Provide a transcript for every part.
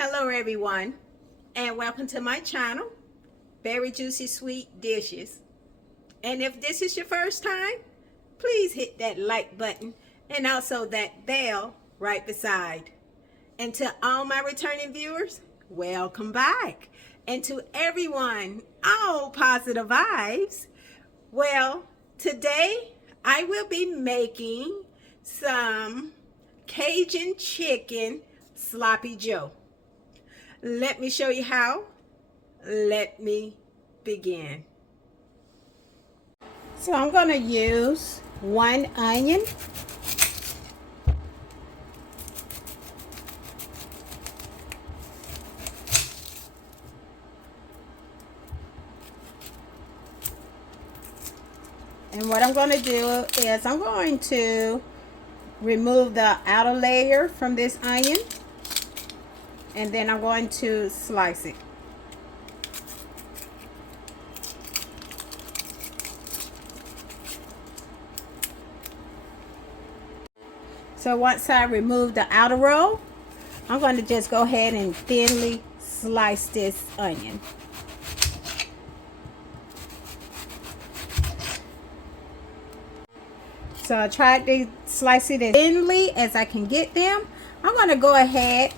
Hello everyone, and welcome to my channel, Berryjuicysweet Dishes. And if this is your first time, please hit that like button and also that bell right beside. And to all my returning viewers, welcome back. And to everyone, all positive vibes. Well, today I will be making some Cajun chicken sloppy joe. Let me show you how. Let me begin. So I'm going to use 1 onion, and what I'm going to do is I'm going to remove the outer layer from this onion, and then I'm going to slice it. So once I remove the outer row, I'm going to just go ahead and thinly slice this onion. So I tried to slice it as thinly as I can get them. I'm going to go ahead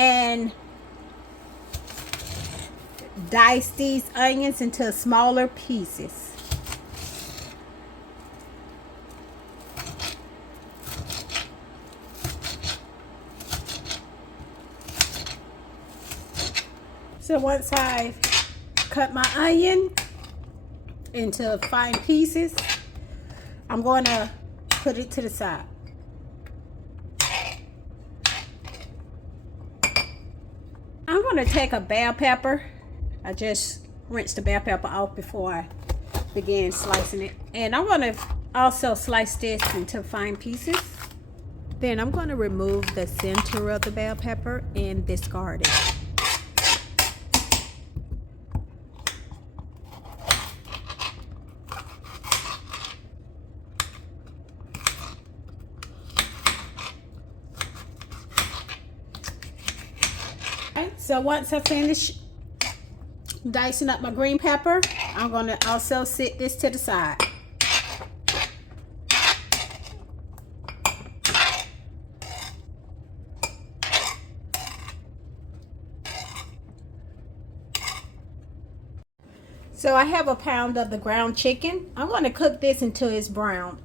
and dice these onions into smaller pieces. So once I've cut my onion into fine pieces, I'm going to put it to the side. I'm going to take a bell pepper. I just rinsed the bell pepper off before I began slicing it. And I'm going to also slice this into fine pieces. Then I'm going to remove the center of the bell pepper and discard it. So once I finish dicing up my green pepper, I'm going to also set this to the side. So I have a pound of the ground chicken. I'm going to cook this until it's brown.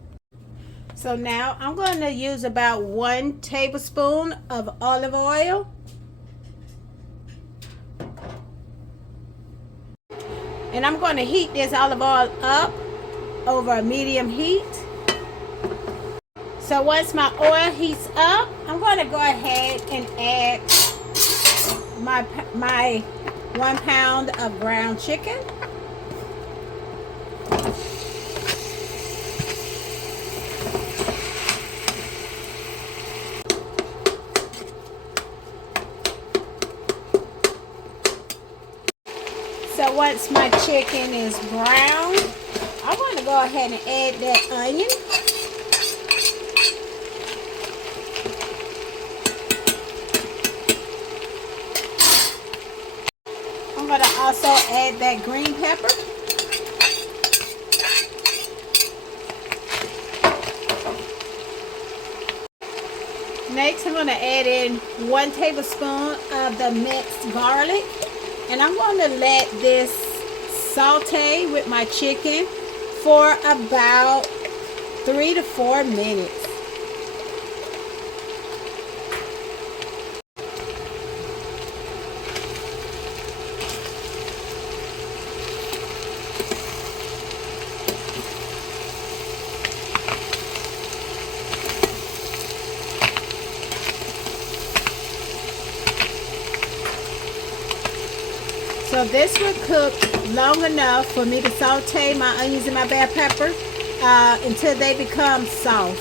So now I'm going to use about 1 tablespoon of olive oil. And I'm going to heat this olive oil up over a medium heat. So once my oil heats up, I'm going to go ahead and add my 1 pound of ground chicken. So once my chicken is brown, I'm going to go ahead and add that onion. I'm going to also add that green pepper. Next, I'm going to add in 1 tablespoon of the minced garlic. And I'm going to let this saute with my chicken for about 3 to 4 minutes. So this will cook long enough for me to saute my onions and my bell pepper until they become soft.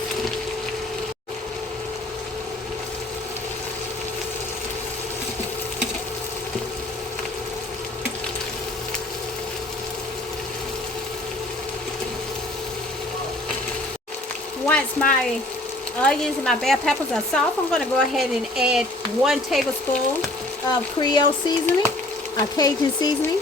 Once my onions and my bell peppers are soft, I'm going to go ahead and add 1 tablespoon of Creole seasoning, Cajun seasoning.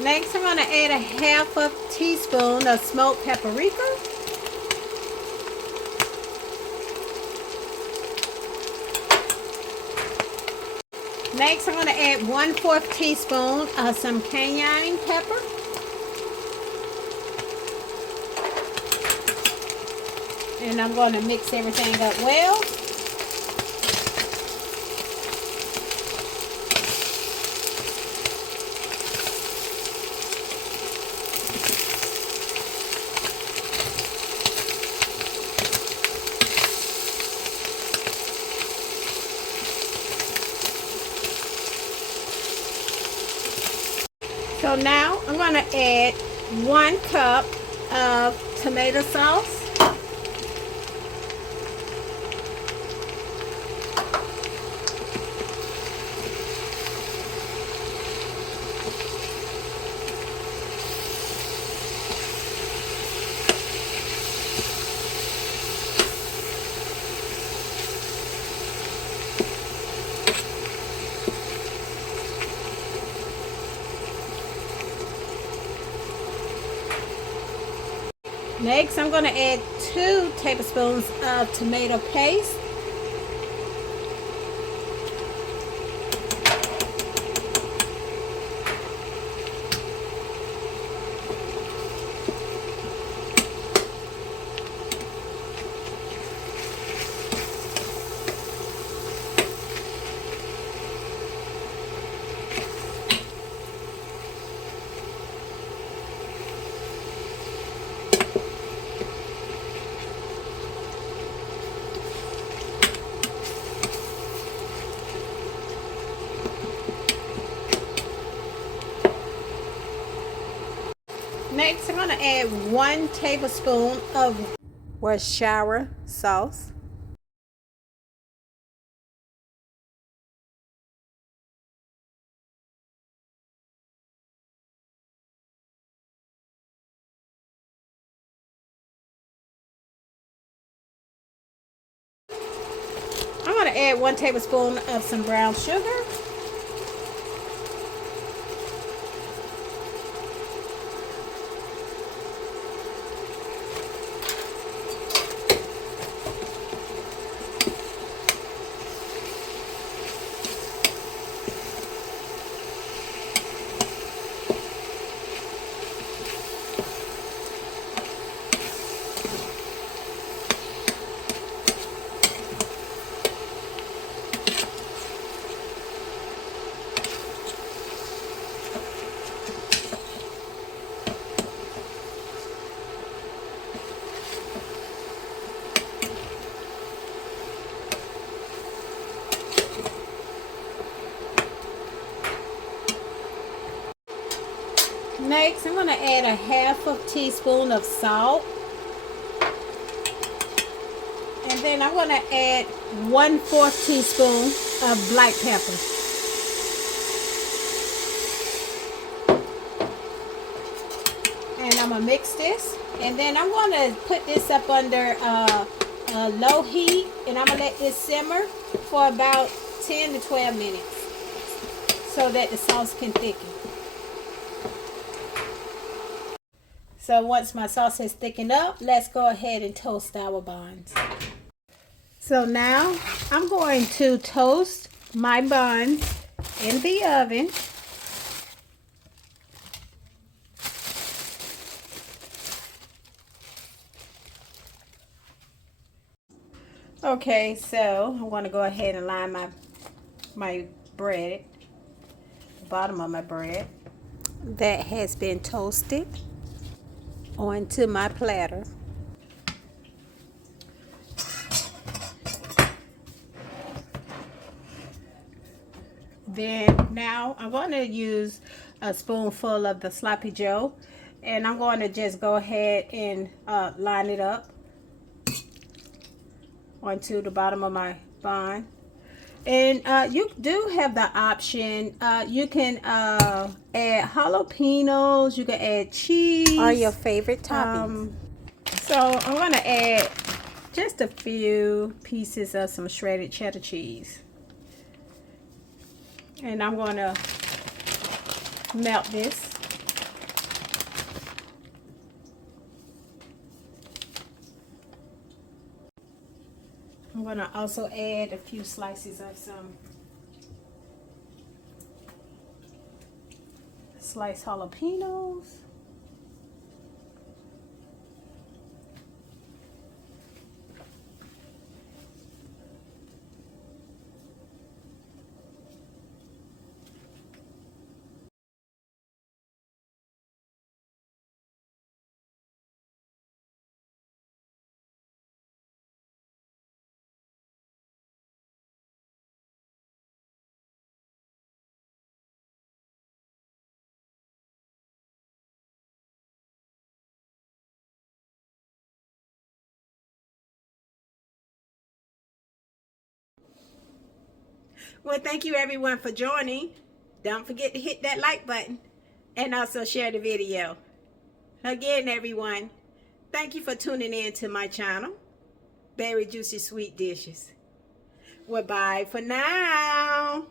Next, I'm going to add a 1/2 teaspoon of smoked paprika. Next, I'm going to add 1/4 teaspoon of some cayenne pepper. And I'm going to mix everything up well. So now I'm going to add 1 cup of tomato sauce. Next, I'm going to add 2 tablespoons of tomato paste. Next, I'm going to add 1 tablespoon of Worcestershire sauce. I'm going to add 1 tablespoon of some brown sugar. Next, I'm going to add a 1/2 teaspoon of salt. And then I'm going to add 1/4 teaspoon of black pepper. And I'm going to mix this. And then I'm going to put this up under low heat. And I'm going to let this simmer for about 10 to 12 minutes so that the sauce can thicken. So once my sauce has thickened up, let's go ahead and toast our buns. So now I'm going to toast my buns in the oven. Okay, so I'm going to go ahead and line my bread, the bottom of my bread that has been toasted onto my platter. Then now I'm going to use a spoonful of the sloppy joe, and I'm going to just go ahead and line it up onto the bottom of my bun. And you do have the option. You can add jalapenos. You can add cheese. Or your favorite toppings. So I'm going to add just a few pieces of some shredded cheddar cheese. And I'm going to melt this. I'm going to also add a few slices of some sliced jalapenos. Well, thank you everyone for joining. Don't forget to hit that like button and also share the video. Again, everyone, thank you for tuning in to my channel, Berry Juicy Sweet Dishes. Well, bye for now.